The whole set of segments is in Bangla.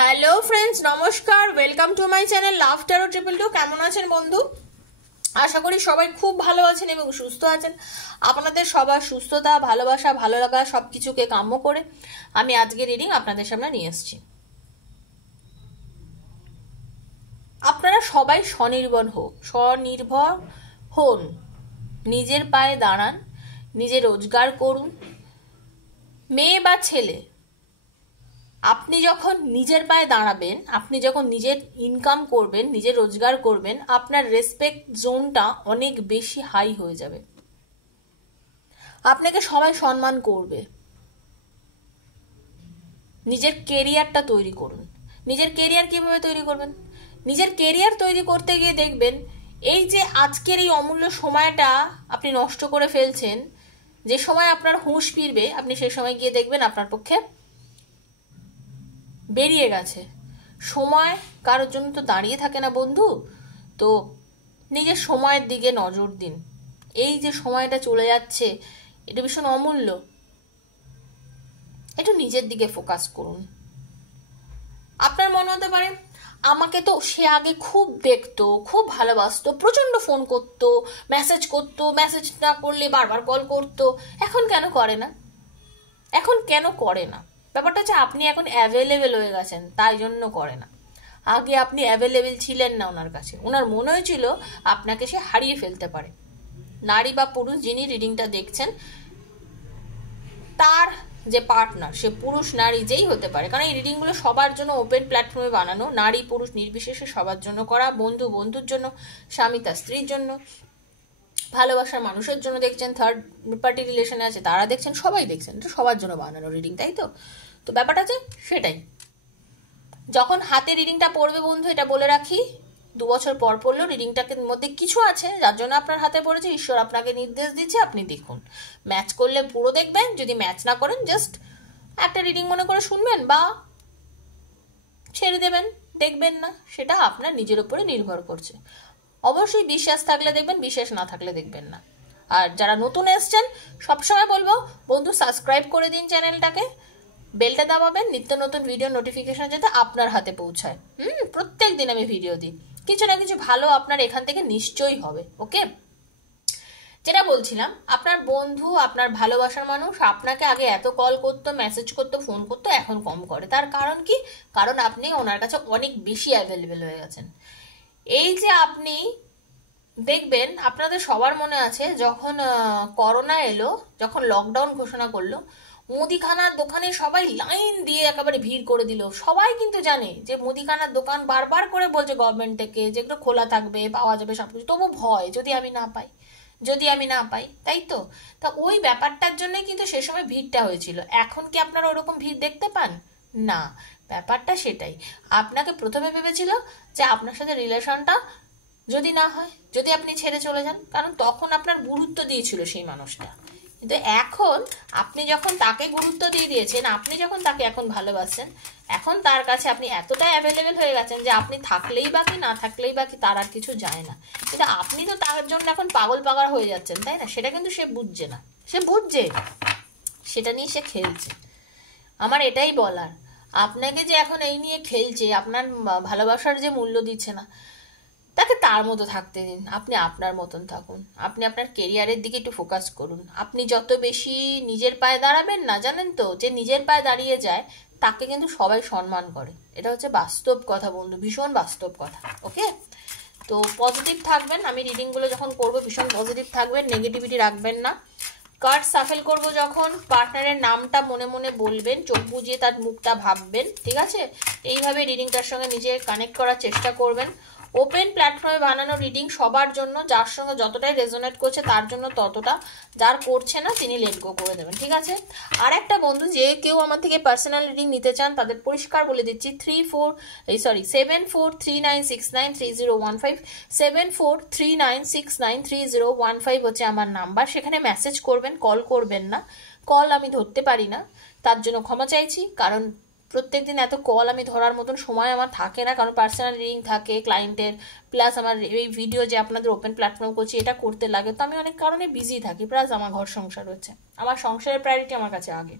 হ্যালো ফ্রেন্ডস, নমস্কার। Welcome to my channel love taro 222। কেমন আছেন বন্ধু? আশা করি সবাই খুব ভালো আছেন এবং সুস্থ আছেন। আপনাদের সবার সুস্থতা, ভালোবাসা, ভালো লাগা সবকিছুকে কাম্য করে আমি আজকে রিডিং আপনাদের সামনে নিয়ে এসেছি। আপনারা সবাই স্বনির্ভর হন, নিজের পায়ে দাঁড়ান, নিজে রোজগার করুন। মেয়ে বা ছেলে, আপনি যখন নিজের পায়ে দাঁড়াবেন, আপনি যখন নিজের ইনকাম করবেন, নিজের রোজগার করবেন, আপনার রেসপেক্ট জোনটা অনেক বেশি হাই হয়ে যাবে। আপনাকে সবাই সম্মান করবে। নিজের কেরিয়ারটা তৈরি করুন। নিজের কেরিয়ার কিভাবে তৈরি করবেন? নিজের কেরিয়ার তৈরি করতে গিয়ে দেখবেন এই যে আজকের এই অমূল্য সময়টা আপনি নষ্ট করে ফেলছেন, যে সময় আপনার হুঁশ ফিরবে আপনি সেই সময় গিয়ে দেখবেন আপনার পক্ষে বেরিয়ে গেছে। সময় কারোর জন্য তো দাঁড়িয়ে থাকে না বন্ধু। তো নিজের সময়ের দিকে নজর দিন। এই যে সময়টা চলে যাচ্ছে এটা ভীষণ অমূল্য, একটু নিজের দিকে ফোকাস করুন। আপনার মনে হতে পারে আমাকে তো সে আগে খুব দেখতো, খুব ভালোবাসতো, প্রচন্ড ফোন করতো, মেসেজ করতো, মেসেজ না করলে বারবার কল করতো, এখন কেন করে না? ব্যাপারটা হচ্ছে আপনি এখন অ্যাভেলেবেল হয়ে গেছেন, তাই জন্য করে না। আগে আপনি অ্যাভেলেবেল ছিলেন না ওনার কাছে, ওনার মনে হয়েছিল আপনাকে সে হারিয়ে ফেলতে পারে। নারী বা পুরুষ যিনি রিডিংটা দেখছেন, তার যে পার্টনার সে পুরুষ নারী যেই হতে পারে, কারণ এই রিডিংগুলো সবার জন্য ওপেন প্ল্যাটফর্মে বানানো, নারী পুরুষ নির্বিশেষে সবার জন্য করা। বন্ধু বন্ধুর জন্য, স্বামী তার স্ত্রীর জন্য, ভালোবাসার মানুষের জন্য দেখছেন, থার্ড পার্টি রিলেশনে আছে তারা দেখছেন, সবাই দেখছেন, এটা সবার জন্য বানানো রিডিং, তাই তো? তো ব্যাপারটা আছে সেটাই। যখন হাতে রিডিংটা পড়বে বন্ধু, এটা বলে রাখি, 2 বছর পর পড়লেও রিডিংটার মধ্যে কিছু আছে যার জন্য আপনার হাতে পড়েছে, ঈশ্বর আপনাকে নির্দেশ দিচ্ছে, আপনি দেখুন। ম্যাচ করলে পুরো দেখবেন, যদি ম্যাচ না করেন জাস্ট একটা রিডিং মনে করে শুনবেন বা ছেড়ে দেবেন, দেখবেন না, সেটা আপনার নিজের উপরে নির্ভর করছে। অবশ্যই বিশ্বাস থাকলে দেখবেন, বিশ্বাস না থাকলে দেখবেন না। আর যারা নতুন এসছেন সবসময় বলবো বন্ধু সাবস্ক্রাইব করে দিন চ্যানেলটাকে, বেলটা দাবাবেন, নিত্য নতুন ভিডিও নোটিফিকেশন যাতে আপনার হাতে পৌঁছায়। প্রত্যেক দিন আমি ভিডিও দিই, কিছু না কিছু ভালো আপনার এখান থেকে নিশ্চয়ই হবে। ওকে, যেটা বলছিলাম, আপনার বন্ধু, আপনার ভালোবাসার মানুষ আপনাকে আগে এত কল করতো, মেসেজ করতো, ফোন করতো, এখন কম করে। তার কারণ কি? কারণ আপনি ওনার কাছে অনেক বেশি অ্যাভেলেবেল হয়ে গেছেন। এই যে আপনি দেখবেন, আপনাদের সবার মনে আছে যখন করোনা এলো, যখন লকডাউন ঘোষণা করলো, মুদিখানার দোকানে সবাই লাইন দিয়ে একেবারে ভিড় করে দিল। সবাই কিন্তু জানে যে মুদিখানার দোকান বারবার করে বলছে গভর্নমেন্ট থেকে যেগুলো খোলা থাকবে, পাওয়া যাবে সবকিছু, তবু ভয়, যদি আমি না পাই, তাই তো? তা ওই ব্যাপারটার জন্য কিন্তু সে সময় ভিড়টা হয়েছিল। এখন কি আপনারা ওরকম ভিড় দেখতে পান? না। ব্যাপারটা সেটাই, আপনাকে প্রথমে ভেবেছিল যে আপনার সাথে রিলেশনটা যদি না হয়, যদি আপনি ছেড়ে চলে যান, কারণ তখন আপনার গুরুত্ব দিয়েছিল সেই মানুষটা। কিন্তু এখন আপনি যখন তাকে গুরুত্ব দিয়ে দিয়েছেন, আপনি যখন তাকে এখন ভালোবাসেন, এখন তার কাছে আপনি এতটাই অ্যাভেলেবেল হয়ে গেছেন যে আপনি থাকলেই বাকি, না থাকলেই বাকি, তার আর কিছু যায় না। কিন্তু আপনি তো তার জন্য এখন পাগল পাগল হয়ে যাচ্ছেন, তাই না? সেটা কিন্তু সে বুঝছে না। সে বুঝছে, সেটা নিয়ে সে খেলছে। আমার এটাই বলার, আপনাকে যে এখন এই নিয়ে খেলছে, আপনার ভালোবাসার যে মূল্য দিচ্ছে না, তাকে তার মতো থাকতে দিন। আপনি আপনার মতন থাকুন, আপনি আপনার কেরিয়ারের দিকে একটু ফোকাস করুন। আপনি যত বেশি নিজের পায়ে দাঁড়াবেন না, জানেন তো, যে নিজের পায়ে দাঁড়িয়ে যায় তাকে কিন্তু সবাই সম্মান করে। এটা হচ্ছে বাস্তব কথা বন্ধু, ভীষণ বাস্তব কথা। ওকে, তো পজিটিভ থাকবেন। আমি রিডিংগুলো যখন করবো ভীষণ পজিটিভ থাকবেন, নেগেটিভিটি রাখবেন না। কার্ড সাফেল করব যখন, পার্টনারের নামটা মনে মনে বলবেন, চোখ বুজিয়ে তার মুখটা ভাববেন, ঠিক আছে? এইভাবে রিডিংটার সঙ্গে নিজে কানেক্ট করার চেষ্টা করবেন। ওপেন প্ল্যাটফর্মে বানানো রিডিং সবার জন্য, যার সঙ্গে যতটাই রেজোনেট করছে তার জন্য ততটা, যার করছে না তিনি লেট গো করে দেবেন, ঠিক আছে? আর একটা বন্ধু, যে কেউ আমার থেকে পার্সোনাল রিডিং নিতে চান তাদের পরিষ্কার বলে দিচ্ছি, 7439693015, 7439693015 হচ্ছে আমার নাম্বার। সেখানে মেসেজ করবেন, কল করবেন না। কল আমি ধরতে পারি না, তার জন্য ক্ষমা চাইছি। কারণ প্রত্যেকদিন এত কল আমি ধরার মতন সময় আমার থাকে না, কারণ পার্সোনাল রিডিং থাকে ক্লায়েন্টের, প্লাস আমার এই ভিডিও যে আপনাদের ওপেন প্ল্যাটফর্ম করছি এটা করতে লাগে, তো আমি অনেক কারণে বিজি থাকি, প্লাস আমার ঘর সংসার হচ্ছে, আমার সংসারের প্রায়োরিটি আমার কাছে আগে।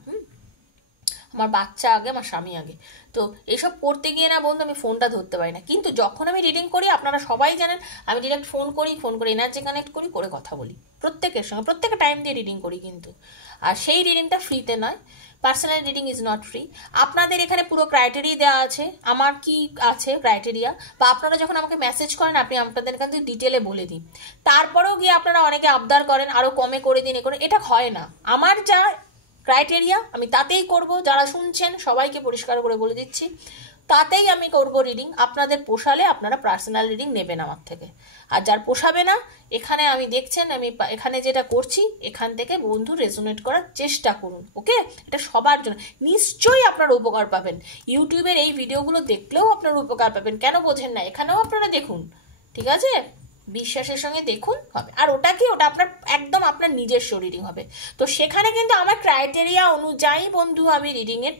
আমার বাচ্চা আগে, আমার স্বামী আগে। তো এইসব করতে গিয়ে না বন্ধু আমি ফোনটা ধরতে পারি না, কিন্তু যখন আমি রিডিং করি আপনারা সবাই জানেন আমি ডিরেক্ট ফোন করে এনার্জি কানেক্ট করে কথা বলি প্রত্যেকের সঙ্গে, প্রত্যেকটা টাইম দিয়ে রিডিং করি কিন্তু। আর সেই রিডিংটা ফ্রিতে নয়, personal reading is not free. আপনাদের এখানে পুরো ক্রাইটেরিয়া দেওয়া আছে, আমার কি আছে ক্রাইটেরিয়া, বা আপনারা যখন আমাকে মেসেজ করেন আপনি আপনাদের এখান থেকে ডিটেলে বলে দিন। তারপরেও গিয়ে আপনারা অনেকে আবদার করেন আরও কমে করে দিন, এটা হয় না। আমার যা ক্রাইটেরিয়া আমি তাতেই করব, যারা শুনছেন সবাইকে পরিষ্কার করে বলে দিচ্ছি, তাতেই আমি করব রিডিং। আপনাদের পোষালে আপনারা পার্সোনাল রিডিং নেবেন আমার থেকে, আর যার পোষাবে না, এখানে আমি দেখছেন আমি এখানে যেটা করছি এখান থেকে বন্ধু রেজোনেট করার চেষ্টা করুন, ওকে? এটা সবার জন্য, নিশ্চয়ই আপনারা উপকার পাবেন। ইউটিউবের এই ভিডিওগুলো দেখলেও আপনারা উপকার পাবেন, কেন বোঝেন না? এখানেও আপনারা দেখুন, ঠিক আছে? বিশ্বাসের সঙ্গে দেখুন, হবে। আর ওটা কি, ওটা আপনার একদম আপনার নিজস্ব রিডিং হবে। তো সেখানে কিন্তু আমার ক্রাইটেরিয়া অনুযায়ী বন্ধু আমি রিডিংয়ের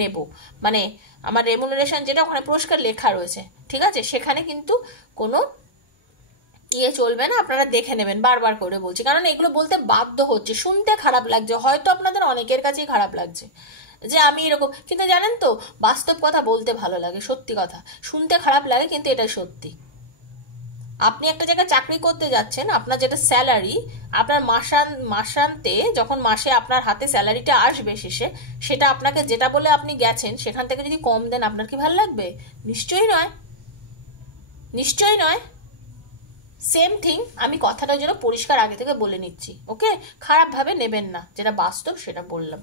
নেব, মানে আমার রেমুনারেশন যেটা ওখানে পুরস্কার লেখা রয়েছে, ঠিক আছে? সেখানে কিন্তু কোনো চলবে না, আপনারা দেখে নেবেন, বারবার করে বলছি, কারণ এগুলো বলতে বাধ্য হচ্ছে, শুনতে খারাপ লাগছে, হয়তো আপনাদের অনেকের কাছেই খারাপ লাগছে যে আমি এরকম, কিন্তু জানেন তো বাস্তব কথা বলতে ভালো লাগে, সত্যি কথা শুনতে খারাপ লাগে কিন্তু এটাই সত্যি। আপনি একটা জায়গায় চাকরি করতে যাচ্ছেন, আপনার যেটা স্যালারি, আপনার মাসান্তে যখন মাসে আপনার হাতে স্যালারিটা আসবে শেষে, সেটা আপনাকে যেটা বলে আপনি গেছেন সেখান থেকে যদি কম দেন আপনার কি ভালো লাগবে? নিশ্চয়ই নয়, নিশ্চয়ই নয়। সেম থিং, আমি কথাটার জন্য পরিষ্কার আগে থেকে বলে নিচ্ছি, ওকে? খারাপভাবে নেবেন না, যেটা বাস্তব সেটা বললাম।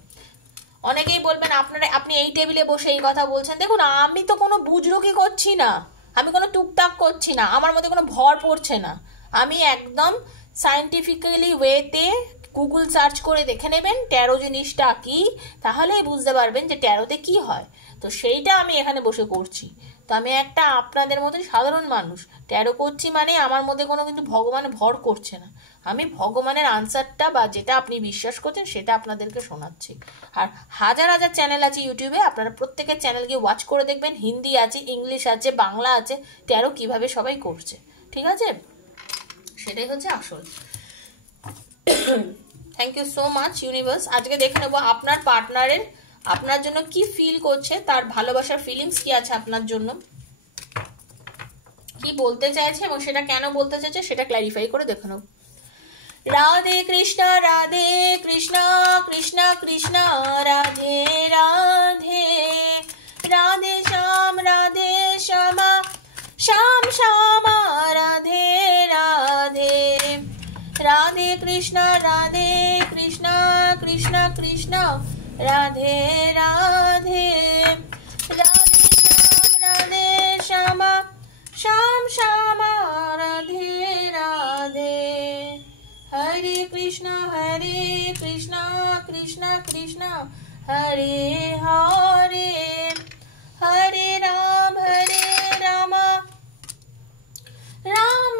অনেকেই বলবেন আপনি এই টেবিলে বসে এই কথা বলছেন, দেখুন আমি তো কোনো বুজরুকি করছি না, আমি কোনো টুকটাক করছি না, আমার মধ্যে কোনো ভর পড়ছে না। আমি একদম সায়েন্টিফিক্যালি ওয়েতে গুগল সার্চ করে দেখে নেবেন ট্যারো জিনিসটা কি, তাহলেই বুঝতে পারবেন যে ট্যারোতে কি হয়। তো সেইটা আমি এখানে বসে করছি। তো আমি একটা আপনাদের মধ্যে সাধারণ মানুষ, ট্যারো করছি মানে আমার মধ্যে কোনো কিন্তু ভগবান ভর করছে না, আমি ভগবানের আনসারটা বা যেটা আপনি বিশ্বাস করছেন সেটা আপনাদেরকে শোনাচ্ছি। আর হাজার হাজার চ্যানেল আছে ইউটিউবে, আপনারা প্রত্যেকের চ্যানেল গিয়ে ওয়াচ করে দেখবেন, হিন্দি আছে, ইংলিশ আছে, বাংলা আছে, ট্যারো কিভাবে সবাই করছে, ঠিক আছে? সেটাই হচ্ছে আসল। Thank you so much universe. আজকে দেখে নেবো আপনার পার্টনারের আপনার জন্য কি ফিল করছে, তার ভালোবাসার ফিলিংস কি আছে আপনার জন্য, কি বলতে চাইছে এবং সেটা কেন বলতে চাইছে সেটা ক্ল্যারিফাই করে দেখে নেব। Radhe Krishna Krishna Krishna Radhe Radhe, Radhe Shyam Shyam Shyam Radhe Radhe, Radhe Krishna Krishna Krishna Radhe Radhe, Radhe Shyam Shyam Shyam Radhe Radhe, Hare Krishna Krishna Krishna Hare Hare, Hare Ram Ram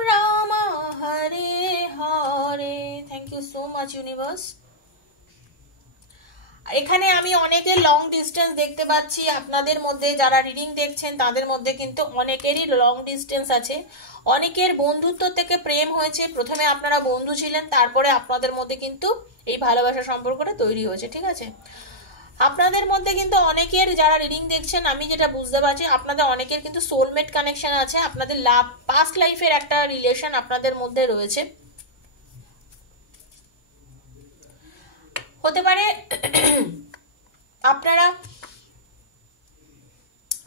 Ram Hare Hare. Thank you so much universe. এখানে আমি অনেকের লং ডিস্টেন্স দেখতে পাচ্ছি, আপনাদের মধ্যে যারা রিডিং দেখছেন তাদের মধ্যে কিন্তু অনেকেরই লং ডিস্টেন্স আছে, অনেকের বন্ধুত্ব থেকে প্রেম হয়েছে, প্রথমে আপনারা বন্ধু ছিলেন, তারপরে আপনাদের মধ্যে কিন্তু এই ভালোবাসা সম্পর্কটা তৈরি হয়েছে, ঠিক আছে? আপনাদের মধ্যে কিন্তু অনেকের যারা রিডিং দেখছেন আমি যেটা বুঝতে পারছি আপনাদের অনেকের কিন্তু সোলমেট কানেকশন আছে, আপনাদের পাস্ট লাইফের একটা রিলেশন আপনাদের মধ্যে রয়েছে, হতে পারে আপনারা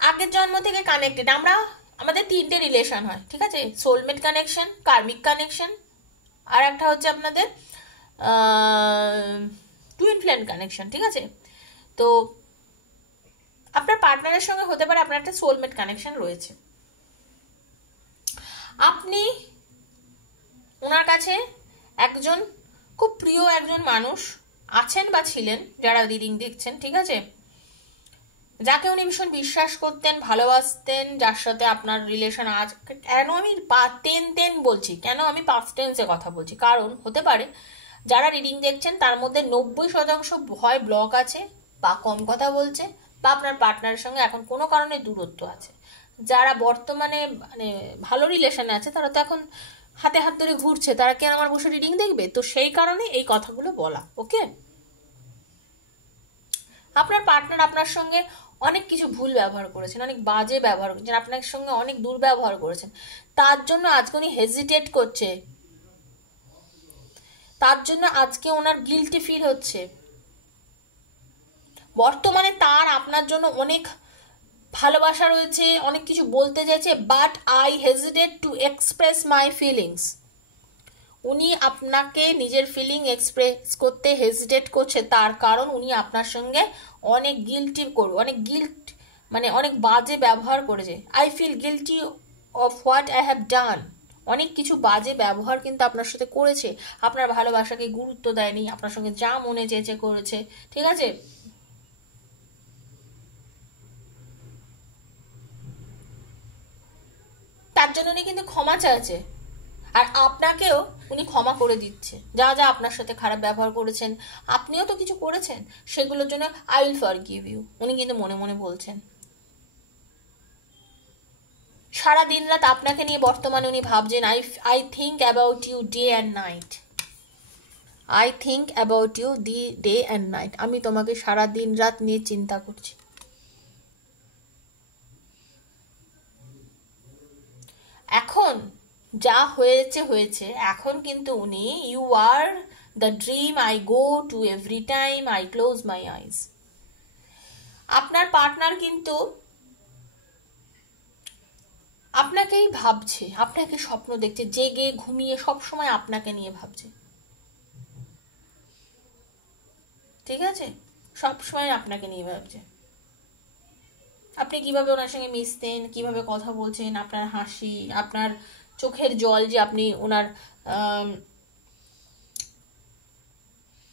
আগের জন্ম থেকে কানেক্টেড। আমাদের তিনটে রিলেশন হয়, ঠিক আছে? সোলমেট কানেকশন, কার্মিক কানেকশন, আর একটা হচ্ছে আপনাদের টুইন ফ্লেম কানেকশন, ঠিক আছে? তো আপনার পার্টনারের সঙ্গে হতে পারে আপনার একটা সোলমেট কানেকশন রয়েছে, আপনি ওনার কাছে একজন খুব প্রিয় একজন মানুষ আছেন বা ছিলেন যারা রিডিং দেখছেন, ঠিক আছে? যাকে উনি ভীষণ বিশ্বাস করতেন, ভালোবাসতেন, যার সাথে আপনার রিলেশন আজ, কেন আমি বলছি, কেন আমি পাস্ট টেন্সে কথা বলছি, কারণ হতে পারে যারা রিডিং দেখছেন তার মধ্যে 90% হয় ব্লক আছে, বা কম কথা বলছে, বা আপনার পার্টনারের সঙ্গে এখন কোনো কারণে দূরত্ব আছে। যারা বর্তমানে মানে ভালো রিলেশনে আছে তারা তো এখন হাতে হাত ধরে ঘুরছে, তারা কেন আমার বসে রিডিং দেখবে? তো সেই কারণে এই কথাগুলো বলা, ওকে? আপনার পার্টনার আপনার সঙ্গে অনেক কিছু ভুল ব্যবহার করেছেন, অনেক বাজে ব্যবহার করেছেন, আপনার সঙ্গে অনেক দুর্ব্যবহার করেছেন, তার জন্য আজকে উনি হেজিটেট করছে, তার জন্য আজকে ওনার গিল্টি ফিল হচ্ছে। বর্তমানে তার আপনার জন্য অনেক ভালোবাসা রয়েছে, অনেক কিছু বলতে চাইছে, but I hesitate to express my feelings. উনি আপনাকে নিজের ফিলিং এক্সপ্রেস করতে হেজিটেট করছে, তার কারণ উনি আপনার সঙ্গে অনেক গিল্টি করবে, অনেক গিল্ট মানে অনেক বাজে ব্যবহার করেছে। I feel guilty of what I have done. অনেক কিছু বাজে ব্যবহার কিন্তু আপনার সাথে করেছে, আপনার ভালোবাসাকে গুরুত্ব দেয়নি, আপনার সঙ্গে যা মনে চেয়েছে করেছে, ঠিক আছে? তার জন্য উনি কিন্তু ক্ষমা চাইছে, আর আপনাকেও উনি ক্ষমা করে দিচ্ছে। যা যা আপনার সাথে খারাপ ব্যবহার করেছেন, আপনিও তো কিছু করেছেন, সেগুলোর জন্য আই উইল ফরগিভ ইউ, উনি কিন্তু মনে মনে বলছেন। সারা দিন রাত আপনাকে নিয়ে বর্তমানে উনি ভাবছেন। I think about you day and night. I think about you day and night. আমি তোমাকে সারা দিন রাত নিয়ে চিন্তা করছি। এখন যা হয়েছে হয়েছে, এখন কিন্তু উনি you are the dream I go to every time I close my eyes. আপনার পার্টনার কিন্তু আপনাকেই ভাবছে, আপনাকে স্বপ্ন দেখছে, জেগে ঘুমিয়ে সবসময় আপনাকে নিয়ে ভাবছে, ঠিক আছে? সবসময় আপনাকে নিয়ে ভাবছে। আপনি কিভাবে ওনার সঙ্গে মিশতেন, কিভাবে কথা বলছেন, আপনার হাসি, আপনার চোখের জল, যে আপনি ওনার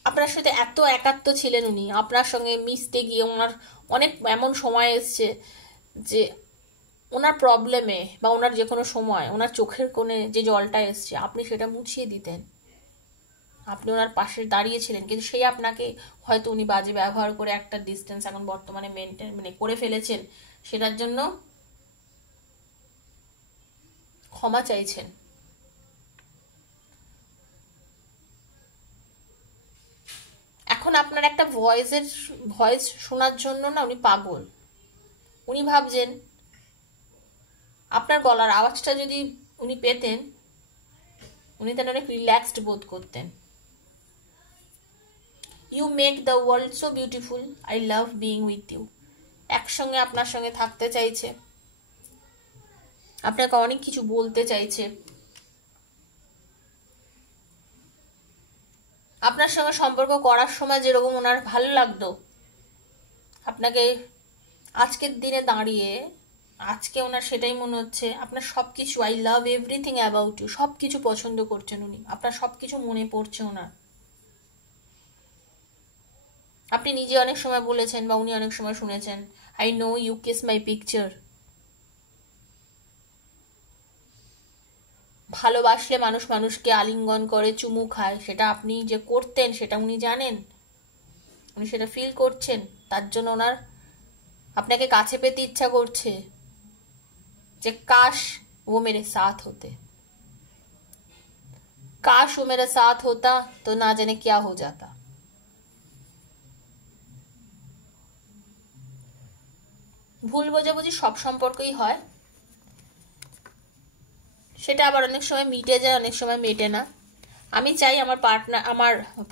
আপনার সাথে এত একাত্ম ছিলেন, উনি আপনার সঙ্গে মিশতে গিয়ে ওনার অনেক এমন সময় এসছে যে ওনার প্রবলেমে বা ওনার যে কোনো সময় ওনার চোখের কোণে যে জলটা এসছে আপনি সেটা মুছিয়ে দিতেন, আপনি ওনার পাশে দাঁড়িয়েছিলেন, কিন্তু সেই আপনাকে হয়তো উনি বাজে ব্যবহার করে একটা ডিস্টেন্স এখন বর্তমানে মেনটেন করে ফেলেছেন, সেটার জন্য ক্ষমা চাইছেন। এখন আপনার একটা ভয়েস শোনার জন্য না উনি পাগল। উনি ভাবছেন আপনার গলার আওয়াজটা যদি উনি পেতেন, উনি তাহলে অনেক রিল্যাক্সড বোধ করতেন। You make the world so beautiful, I love being with you. একসঙ্গে আপনার সঙ্গে থাকতে চাইছে, আপনাকে অনেক কিছু বলতে চাইছে, আপনার সঙ্গে সম্পর্ক করার সময় যেরকম ওনার ভালো লাগতো, আপনাকে আজকের দিনে দাঁড়িয়ে আজকে ওনার সেটাই মনে হচ্ছে। আপনার সব কিছু, I love everything about you, সব কিছু পছন্দ করছেন উনি, আপনার সব কিছু মনে পড়ছে ওনার। আপনি নিজে অনেক সময় বলেছেন বা উনি অনেক সময় শুনেছেন, I know you kiss my picture. ভালোবাসলে মানুষ মানুষকে আলিঙ্গন করে, চুমু খায়, সেটা আপনি যে করতেন সেটা উনি জানেন, উনি সেটা ফিল করছেন, তার জন্য ওনার আপনাকে কাছে পেতে ইচ্ছা করছে, যে কাশ वो मेरे साथ होते, काश वो मेरा साथ होता तो ना जाने क्या हो जाता। ভুল বোঝাবুঝি সব সম্পর্কই হয়, সেটা আবার অনেক সময় মিটে যায়, অনেক সময় মেটে না। আমি চাই আমার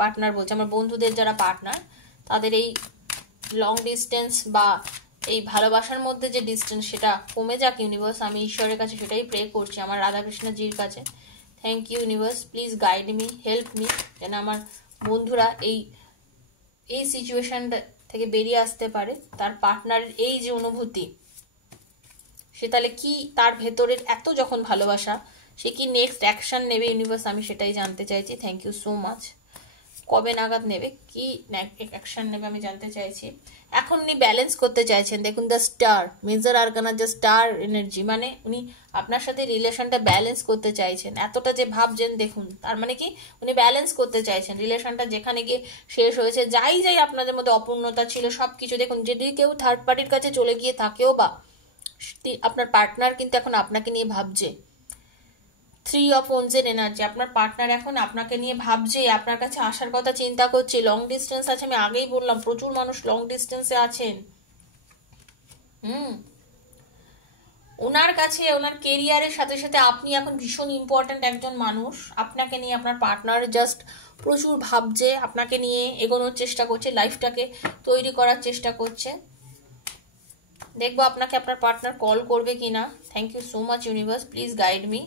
পার্টনার বলছি, আমার বন্ধুদের যারা পার্টনার, তাদের এই লং ডিস্টেন্স বা এই ভালোবাসার মধ্যে যে ডিস্টেন্স সেটা কমে যাক ইউনিভার্স। আমি ঈশ্বরের কাছে সেটাই প্রে করছি, আমার রাধাকৃষ্ণজির কাছে। Thank you universe, please guide me, help me, যেন আমার বন্ধুরা এই সিচুয়েশনটা থেকে বেরিয়ে আসতে পারে। তার পার্টনারের এই যে অনুভূতি, সে তাহলে কি, তার ভেতরের এত যখন ভালোবাসা, সে কি নেক্সট অ্যাকশন নেবে ইউনিভার্স, আমি সেটাই জানতে চাইছি। Thank you so much. কবে নাগাদ নেবে, কি অ্যাকশন নেবে আমি জানতে চাইছি। এখন উনি ব্যালেন্স করতে চাইছেন, দেখুন দ্য স্টার মেজার আরগানা, যে স্টার এনার্জি, মানে উনি আপনার সাথে রিলেশনটা ব্যালেন্স করতে চাইছেন। এতটা যে ভাবছেন দেখুন, তার মানে কি উনি ব্যালেন্স করতে চাইছেন রিলেশনটা, যেখানে গিয়ে শেষ হয়েছে, যাই আপনাদের মধ্যে অপূর্ণতা ছিল সবকিছু। দেখুন যদি কেউ থার্ড পার্টির কাছে চলে গিয়ে থাকেও বা, আপনার পার্টনার কিন্তু এখন আপনাকে নিয়ে ভাবছে, 3 অফ ওয়ান্সের এনার্জি। আপনার পার্টনার এখন আপনাকে নিয়ে ভাবছে, আপনার কাছে আসার কথা চিন্তা করছে। লং ডিস্টেন্স আছে, আমি আগেই বললাম প্রচুর মানুষ লং ডিস্টেন্সে আছেন। ওনার কাছে ওনার কেরিয়ারের সাথে সাথে আপনি এখন ভীষণ ইম্পর্ট্যান্ট একজন মানুষ। আপনাকে নিয়ে আপনার পার্টনার জাস্ট প্রচুর ভাবছে, আপনাকে নিয়ে এগোনোর চেষ্টা করছে, লাইফটাকে তৈরি করার চেষ্টা করছে। দেখবো আপনাকে আপনার পার্টনার কল করবে কিনা। Thank you so much universe, please guide me.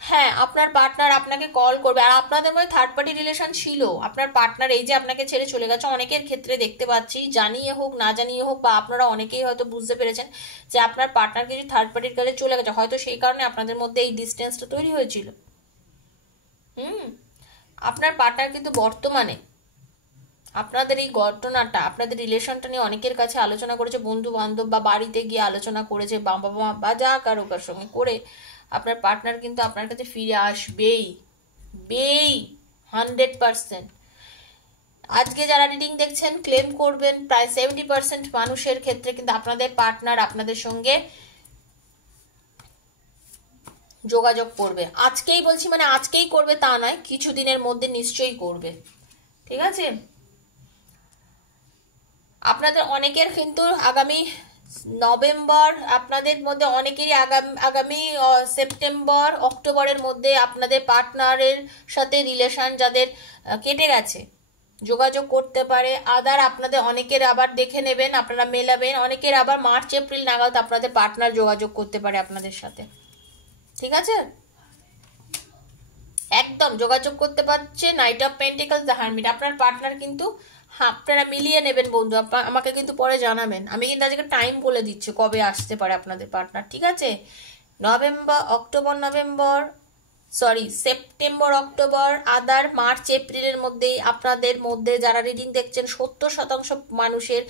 হ্যাঁ, আপনার পার্টনার আপনাকে কল করবে। আর আপনাদের মধ্যে থার্ড পার্টি রিলেশন ছিল। আপনার পার্টনার এই যে আপনাকে ছেড়ে চলে গেছে, অনেকের ক্ষেত্রে দেখতে পাচ্ছি, জানিয়ে হোক না জানিয়ে হোক, বা আপনারা অনেকেই হয়তো বুঝতে পেরেছেন যে আপনার পার্টনার কিছু থার্ড পার্টির কাছে চলে গেছে, হয়তো সেই কারণে আপনাদের মধ্যে এই ডিস্টেন্সটা তৈরি হয়েছিল। আপনার পার্টনার কিন্তু বর্তমানে আপনাদের এই ঘটনাটা, আপনাদের রিলেশনটা নিয়ে অনেকের কাছে আলোচনা করেছে, বন্ধু বান্ধব বা বাড়িতে গিয়ে আলোচনা করেছে, বাবা মা বা যা কারো কার সঙ্গে করে আপনার পার্টনার কিন্তু আপনার কাছে ফিরে আসবেই 100%। আজকে যারা রিডিং দেখছেন ক্লেম করবেন, প্রায় 70% মানুষের ক্ষেত্রে কিন্তু আপনাদের পার্টনার আপনাদের সঙ্গে যোগাযোগ করবে। আজকেই বলছি মানে আজকেই করবে তা নয়, কিছুদিনের মধ্যে নিশ্চয়ই করবে। ঠিক আছে, আপনাদের অনেকের কিন্তু আগামী নভেম্বর, আপনাদের মধ্যে অনেকেরই আগামী সেপ্টেম্বর অক্টোবরের মধ্যে আপনাদের পার্টনারের সাথে রিলেশন যাদের কেটে গেছে যোগাযোগ করতে পারে। আদার আপনাদের অনেকের আবার দেখে নেবেন, আপনারা মেলাবেন। অনেকের আবার মার্চ এপ্রিল নাগাদ আপনাদের পার্টনার যোগাযোগ করতে পারে আপনাদের সাথে। ঠিক আছে, একদম যোগাযোগ করতে পারছে। Night of pentacles, the hermit. আপনার পার্টনার কিন্তু আপনারা মিলিয়ে নেবেন বন্ধু, আমাকে কিন্তু পরে জানাবেন। আমি কিন্তু আজকে টাইম বলে দিচ্ছি কবে আসতে পারে আপনাদের পার্টনার। ঠিক আছে, সেপ্টেম্বর অক্টোবর আদার মার্চ এপ্রিলের মধ্যেই আপনাদের মধ্যে যারা রিডিং দেখছেন 70% মানুষের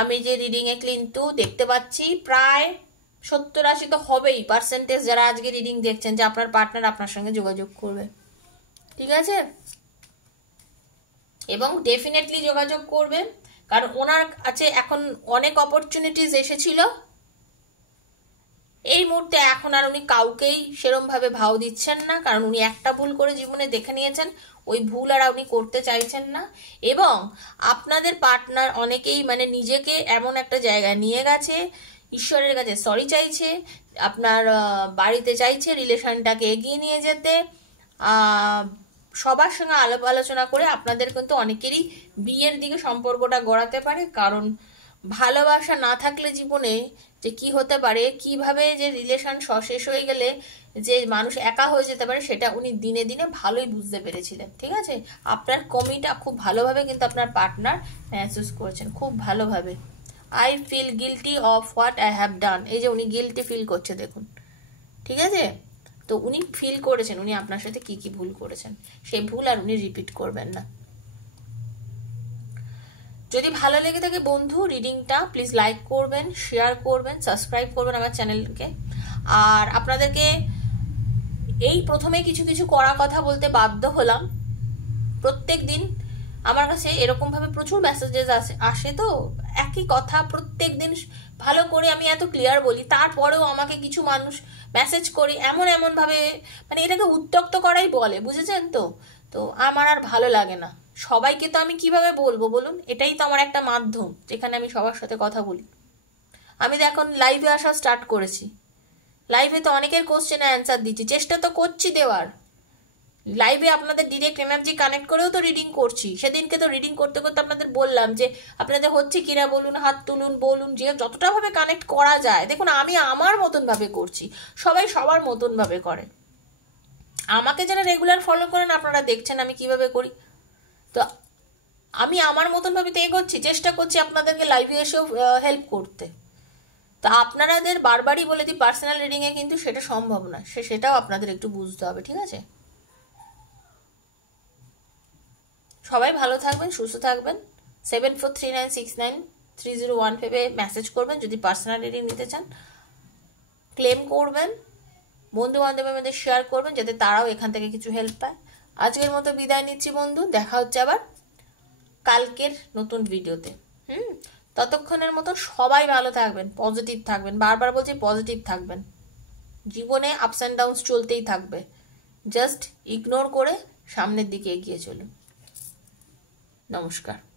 আমি যে রিডিংয়ে কিন্তু দেখতে পাচ্ছি প্রায় 70-80 তো হবেই পার্সেন্টেজ যারা আজকে রিডিং দেখছেন যে আপনার পার্টনার আপনার সঙ্গে যোগাযোগ করবে। ঠিক আছে, এবং ডেফিনেটলি যোগাযোগ করবে, কারণ ওনার কাছে এখন অনেক অপরচুনিটিস এসেছিল। এই মুহূর্তে এখন আর উনি কাউকেই সেরম ভাবে ভাও দিচ্ছেন না, কারণ উনি একটা ভুল করে জীবনে দেখে নিয়েছেন, ওই ভুল আর উনি করতে চাইছেন না। এবং আপনাদের পার্টনার অনেকেই মানে নিজেকে এমন একটা জায়গায় নিয়ে গেছে, ঈশ্বরের কাছে সরি চাইছে, আপনার বাড়িতে চাইছে রিলেশনটাকে এগিয়ে নিয়ে যেতে, সবার সঙ্গে আলাপ আলোচনা করে আপনাদের কিন্তু অনেকেরই বিয়ের দিকে সম্পর্কটা গড়াতে পারে। কারণ ভালোবাসা না থাকলে জীবনে যে কি হতে পারে, কিভাবে যে রিলেশন শেষ হয়ে গেলে যে মানুষ একা হয়ে যেতে পারে, সেটা উনি দিনে দিনে ভালোই বুঝতে পেরেছিলেন। ঠিক আছে, আপনার কমিটা খুব ভালোভাবে কিন্তু আপনার পার্টনার মেহসুস করেছেন, খুব ভালোভাবে। I feel guilty of what I have done, এই যে উনি গিলটি ফিল করছে দেখুন। ঠিক আছে, তো উনি ফিল করেছেন উনি আপনার সাথে কি কি ভুল করেছেন, সেই ভুল আর উনি রিপিট করবেন না। যদি ভালো লেগে থাকে বন্ধু রিডিংটা, প্লিজ লাইক করবেন, শেয়ার করবেন, সাবস্ক্রাইব করবেন আমার চ্যানেলকে। আর আপনাদেরকে এই প্রথমে কিছু কিছু করা কথা বলতে বাধ্য হলাম। প্রত্যেক দিন আমার কাছে এরকম ভাবে প্রচুর মেসেজেস আসে, তো একই কথা প্রত্যেক দিন ভালো করে আমি এত ক্লিয়ার বলি, তারপরেও আমাকে কিছু মানুষ মেসেজ করি এমন ভাবে, মানে এটাকে উত্ত্যক্ত করাই বলে, বুঝেছেন তো? তো আমার আর ভালো লাগে না। সবাইকে তো আমি কিভাবে বলবো বলুন, এটাই তো আমার একটা মাধ্যম যেখানে আমি সবার সাথে কথা বলি। আমি তো এখন লাইভে আসা স্টার্ট করেছি, লাইভে তো অনেকের কোশ্চেনে অ্যান্সার দিচ্ছি, চেষ্টা তো করছি দেওয়ার। লাইভে আপনাদের ডিরেক্ট এনার্জি কানেক্ট করেও তো রিডিং করছি। সেদিনকে তো রিডিং করতে করতে আপনাদের বললাম যে আপনাদের হচ্ছে কিনা বলুন, হাত তুলুন, বলুন, যে যতটা ভাবে কানেক্ট করা যায়। দেখুন আমি আমার মতন ভাবে করছি, সবাই সবার মতন ভাবে করে। আমাকে যারা রেগুলার ফলো করেন আপনারা দেখছেন আমি কিভাবে করি, তো আমি আমার মতন ভাবে তো এগোচ্ছি, চেষ্টা করছি আপনাদেরকে লাইভে এসেও হেল্প করতে। তো আপনাদের বারবারই বলে দিই পার্সোনাল রিডিংয়ে কিন্তু সেটা সম্ভব না, সেটাও আপনাদের একটু বুঝতে হবে। ঠিক আছে, সবাই ভালো থাকবেন, সুস্থ থাকবেন। 7439693015 মেসেজ করবেন যদি পার্সোনাল রিডিং নিতে চান, ক্লেম করবেন, বন্ধু বান্ধবের মধ্যে শেয়ার করবেন যাতে তারাও এখান থেকে কিছু হেল্প পায়। আজকের মতো বিদায় নিচ্ছি বন্ধু, দেখা হচ্ছে আবার কালকের নতুন ভিডিওতে। ততক্ষণের মতো সবাই ভালো থাকবেন, পজিটিভ থাকবেন, বারবার বলছি পজিটিভ থাকবেন। জীবনে আপস অ্যান্ড ডাউনস চলতেই থাকবে, জাস্ট ইগনোর করে সামনের দিকে এগিয়ে চলুন। নমস্কার।